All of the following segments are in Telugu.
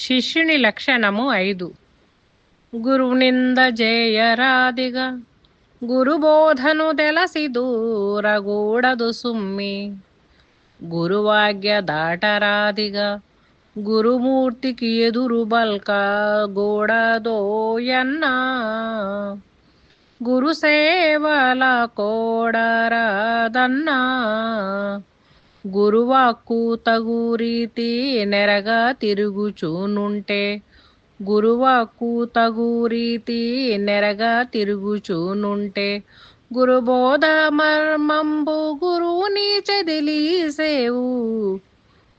శిష్యుని లక్షణము ఐదు గురునింద జేయరాదిగా గురుబోధను తెలసి దూరగూడదు సుమ్మి గురువాజ్ఞ దాటరాదిగా గురుమూర్తికి ఎదురు బల్క గోడదోయన్నా గురు సేవల కోడరాదన్నా గురువాక్కు తగురీతి నెరగా తిరుగుచూనుంటే గురువాక్కు తగురీతి నెరగా తిరుగుచూనుంటే గురుబోధ మర్మంబు గురువుని చెదిలీసేవు.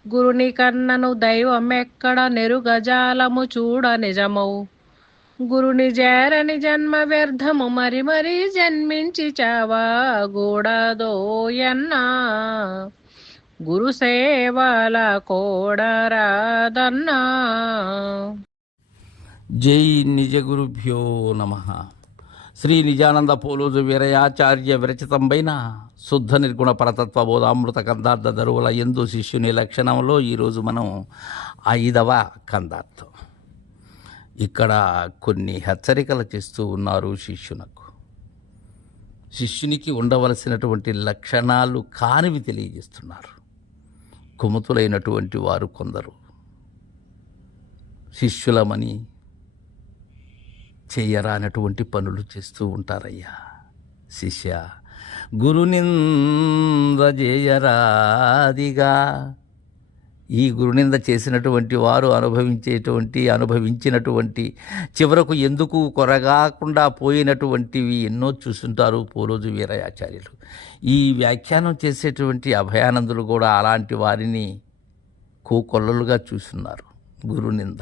గురుని కన్నను దైవమెక్కడ నెరుగజాలము చూడ నిజమవు. గురుని చేరని జన్మ వ్యర్థము మరి మరీ జన్మించి చావా గూడదోయన్నా గురు సేవల కోడరాదన్నా. జై నిజ గురుభ్యో నమ. శ్రీ నిజానంద పోలోజు వీరయాచార్య విరచితంబైన శుద్ధ నిర్గుణ పరతత్వ బోధామృత కందార్థ దరువుల ఎందు శిష్యుని లక్షణంలో ఈరోజు మనం ఐదవ కందార్థం. ఇక్కడ కొన్ని హెచ్చరికలు చేస్తూ ఉన్నారు శిష్యునకు. శిష్యునికి ఉండవలసినటువంటి లక్షణాలు కానివి తెలియజేస్తున్నారు. కుముతులైనటువంటి వారు కొందరు. శిష్యులమని చెయ్యరానటువంటి పనులు చేస్తూ ఉంటారయ్యా. శిష్య గురునింద చేయరాదిగా ఈ గురునింద చేసినటువంటి వారు అనుభవించేటువంటి అనుభవించినటువంటి చివరకు ఎందుకు కొరగాకుండా పోయినటువంటివి ఎన్నో చూస్తుంటారు పోలోజు వీరయాచార్యులు. ఈ వ్యాఖ్యానం చేసేటువంటి అభయానందులు కూడా అలాంటి వారిని కోకొల్లలుగా చూస్తున్నారు గురునింద.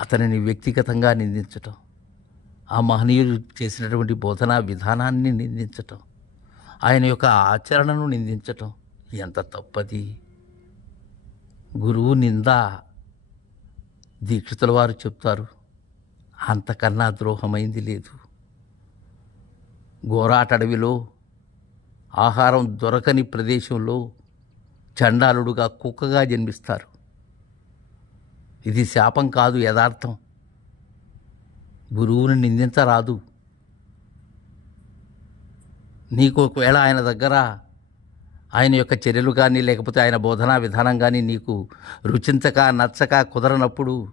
అతనిని వ్యక్తిగతంగా నిందించటం ఆ మహనీయుడు చేసినటువంటి బోధనా విధానాన్ని నిందించటం ఆయన యొక్క ఆచరణను నిందించటం ఎంత తప్పది? గురువు నింద దీక్షితుల వారు చెప్తారు అంతకన్నా ద్రోహమైంది లేదు. గోరాటడవిలో ఆహారం దొరకని ప్రదేశంలో చండాలుడుగా కుక్కగా జన్మిస్తారు. ఇది శాపం కాదు యథార్థం. గురువుని నిందించరాదు. నీకు ఒకవేళ ఆయన దగ్గర ఆయన యొక్క చర్యలు కానీ లేకపోతే ఆయన బోధనా విధానం కానీ నీకు రుచించక నచ్చక కుదరనప్పుడు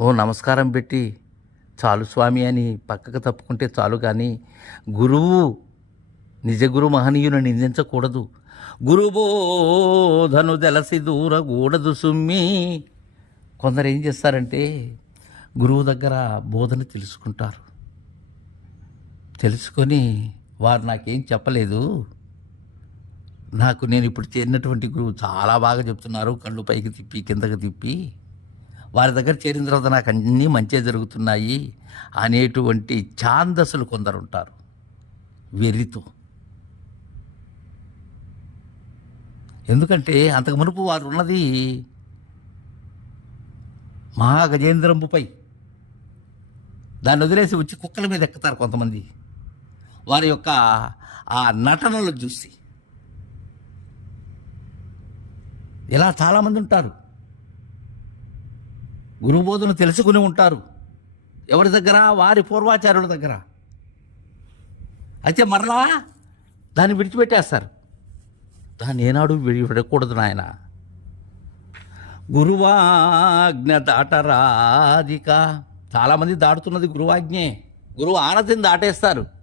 ఓ నమస్కారం పెట్టి చాలు స్వామి అని పక్కకు తప్పుకుంటే చాలు కానీ గురువు నిజ గురు మహనీయుని నిందించకూడదు. గురుబోధను తెలసి దూరకూడదు సుమ్మి. కొందరు ఏం చేస్తారంటే గురువు దగ్గర బోధన తెలుసుకుంటారు. తెలుసుకొని వారు నాకేం చెప్పలేదు. నాకు నేను ఇప్పుడు చేరినటువంటి గురువు చాలా బాగా చెప్తున్నారు. కళ్ళు పైకి తిప్పి కిందకి తిప్పి. వారి దగ్గర చేరిన తర్వాత నాకు అన్నీ మంచిగా జరుగుతున్నాయి అనేటువంటి ఛాందసులు కొందరు ఉంటారు వెర్రితో. ఎందుకంటే అంతకు మునుపు వారు ఉన్నది మహాగజేంద్రంపై దాన్ని వదిలేసి వచ్చి కుక్కల మీద ఎక్కుతారు కొంతమంది. వారి యొక్క ఆ నటనలు చూసి. ఇలా చాలామంది ఉంటారు. గురుబోధన తెలుసుకుని ఉంటారు. ఎవరి దగ్గర? వారి పూర్వాచార్యుల దగ్గర. అయితే మరలా దాన్ని విడిచిపెట్టేస్తారు. దాన్ని ఏనాడు విడి- విడకూడదు నాయన. గురువాజ్ఞ దాటరాదిక చాలామంది దాటుతున్నది గురువాజ్ఞే. గురువు ఆనతిని దాటేస్తారు.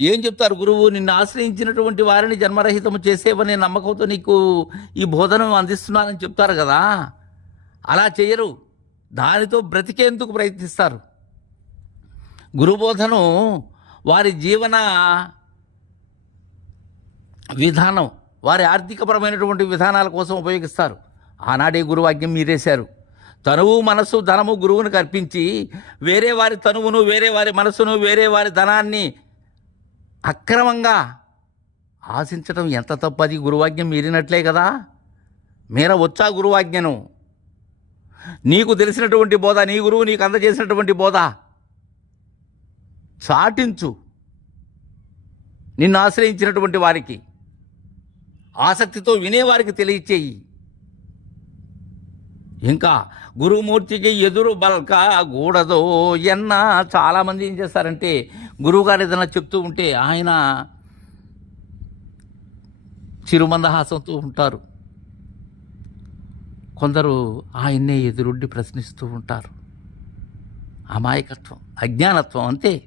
ఏం చెప్తారు గురువు? నిన్ను ఆశ్రయించినటువంటి వారిని జన్మరహితము చేసేవనే నమ్మకంతో నీకు ఈ బోధన అందిస్తున్నానని చెప్తారు కదా? అలా చేయరు. దానితో బ్రతికేందుకు ప్రయత్నిస్తారు. గురుబోధను వారి జీవన విధానం వారి ఆర్థికపరమైనటువంటి విధానాల కోసం ఉపయోగిస్తారు. ఆనాడే గురువాక్యం మీరేశారు. తనువు మనస్సు ధనము గురువును కర్పించి వేరే వారి తనువును వేరే వారి మనస్సును వేరే వారి ధనాన్ని అక్రమంగా ఆశించటం ఎంత తప్పది గురువాజ్ఞం మీరినట్లే కదా. మీర వచ్చా గురువాజ్ఞను? నీకు తెలిసినటువంటి బోధ నీ గురువు నీకు అందజేసినటువంటి బోధ. చాటించు. నిన్ను ఆశ్రయించినటువంటి వారికి ఆసక్తితో వినేవారికి తెలియచేయి. ఇంకా గురుమూర్తికి ఎదురు బల్క గూడదో ఎన్న చాలామంది ఏం చేస్తారంటే గురువుగారు ఏదైనా చెప్తూ ఉంటే ఆయన చిరుమందహాసంతో ఉంటారు. కొందరు ఆయన్నే ఎదురుండి ప్రశ్నిస్తూ ఉంటారు. అమాయకత్వం అజ్ఞానత్వం అంతే.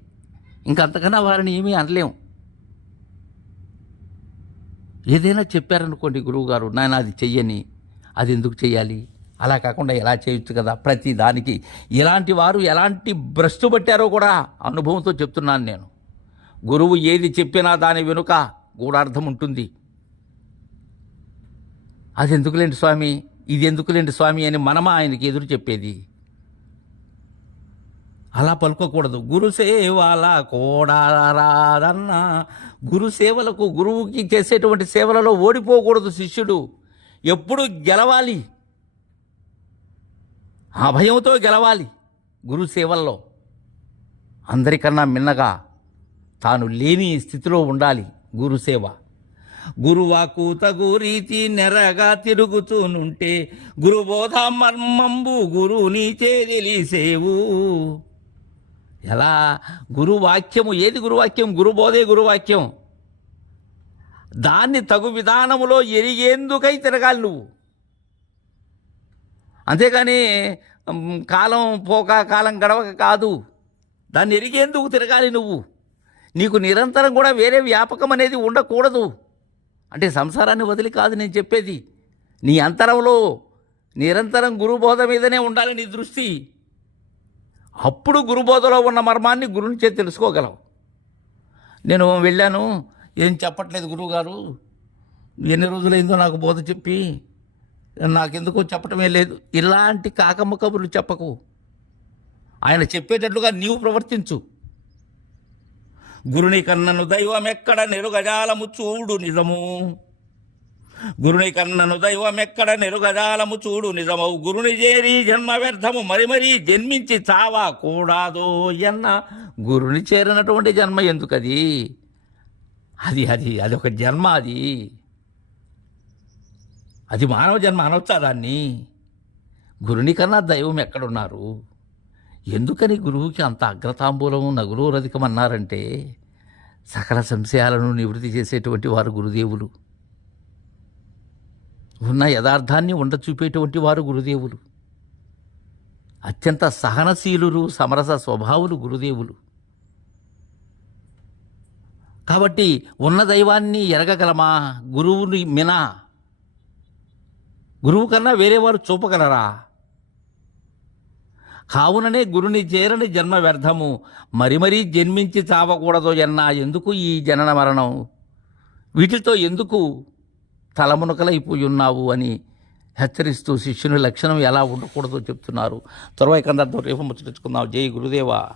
ఇంకంతకన్నా వారిని ఏమీ అనలేము. ఏదైనా చెప్పారనుకోండి గురువుగారు నాయన అది చెయ్యని అది ఎందుకు చెయ్యాలి? అలా కాకుండా ఎలా చేయొచ్చు కదా? ప్రతి దానికి. ఇలాంటి వారు ఎలాంటి భ్రష్టు పట్టారో కూడా అనుభవంతో చెప్తున్నాను నేను. గురువు ఏది చెప్పినా దాని వెనుక గూఢార్థం ఉంటుంది. అది ఎందుకులేండి స్వామి? ఇది ఎందుకులేండి స్వామి అని మనమా ఆయనకి ఎదురు చెప్పేది? అలా పలుకోకూడదు. గురుసేవల కోడారాదన్న గురు సేవలకు గురువుకి చేసేటువంటి సేవలలో ఓడిపోకూడదు శిష్యుడు. ఎప్పుడు గెలవాలి? ఆ భయంతో గెలవాలి గురుసేవల్లో. అందరికన్నా మిన్నగా తాను లేని స్థితిలో ఉండాలి గురుసేవ. గురువాకు తగు రీతి నెరగా తిరుగుతూనుంటే గురుబోధ మర్మంబు గురువుని తెలిసేవు ఎలా? గురువాక్యము ఏది గురువాక్యం? గురుబోధే గురువాక్యం. దాన్ని తగు విధానములో ఎరిగేందుకై తిరగాలి నువ్వు. అంతేగాని కాలం పోక కాలం గడవక కాదు. దాన్ని ఎరిగేందుకు తిరగాలి నువ్వు. నీకు నిరంతరం కూడా వేరే వ్యాపకం అనేది ఉండకూడదు. అంటే సంసారాన్ని వదిలి కాదు నేను చెప్పేది. నీ అంతరంలో నిరంతరం గురుబోధ మీదనే ఉండాలి నీ దృష్టి. అప్పుడు గురుబోధలో ఉన్న మర్మాన్ని గురుని చేతి తెలుసుకోగలవు. నేను వెళ్ళాను ఏం చెప్పట్లేదు గురువుగారు. ఎన్ని రోజులైందో నాకు బోధ చెప్పి నాకెందుకు చెప్పటమే లేదు. ఇలాంటి కాకమ్మ కబుర్లు చెప్పకు. ఆయన చెప్పేటట్లుగా నీవు ప్రవర్తించు. గురుని కన్నను దైవం ఎక్కడ నెరుగజాలము చూడు నిజము. గురుని కన్నను దైవం ఎక్కడ నెరుగజాలము చూడు నిజమవు గురుని చేరి జన్మ వ్యర్థము మరి మరీ జన్మించి చావా కూడాదో ఎన్న. గురుని చేరినటువంటి జన్మ ఎందుకది? అది అది అది ఒక జన్మ అది. అది మానవ జన్మ అనొచ్చా దాన్ని గురుని కన్నా దైవం ఎక్కడున్నారు? ఎందుకని గురువుకి అంత అగ్రతాంబూలం నగులు రధికమన్నారంటే సకల సంశయాలను నివృత్తి చేసేటువంటి వారు గురుదేవులు. ఉన్న యథార్థాన్ని ఉండ చూపేటువంటి వారు గురుదేవులు. అత్యంత సహనశీలురు సమరస స్వభావులు గురుదేవులు. కాబట్టి ఉన్న దైవాన్ని ఎరగగలమా? గురువుని మినా గురువు కన్నా వేరే వారు చూపగలరా? కావుననే గురుని చేరని జన్మ వ్యర్థము. మరి మరీ జన్మించి చావకూడదు ఎన్నా ఎందుకు ఈ జనన మరణం? వీటితో ఎందుకు తలమునకలైపోయి ఉన్నావు అని హెచ్చరిస్తూ శిష్యుని లక్షణం ఎలా ఉండకూడదో చెప్తున్నారు. త్వరగా కందరితో రేపు ముచ్చటించుకుందాం. జై గురుదేవా.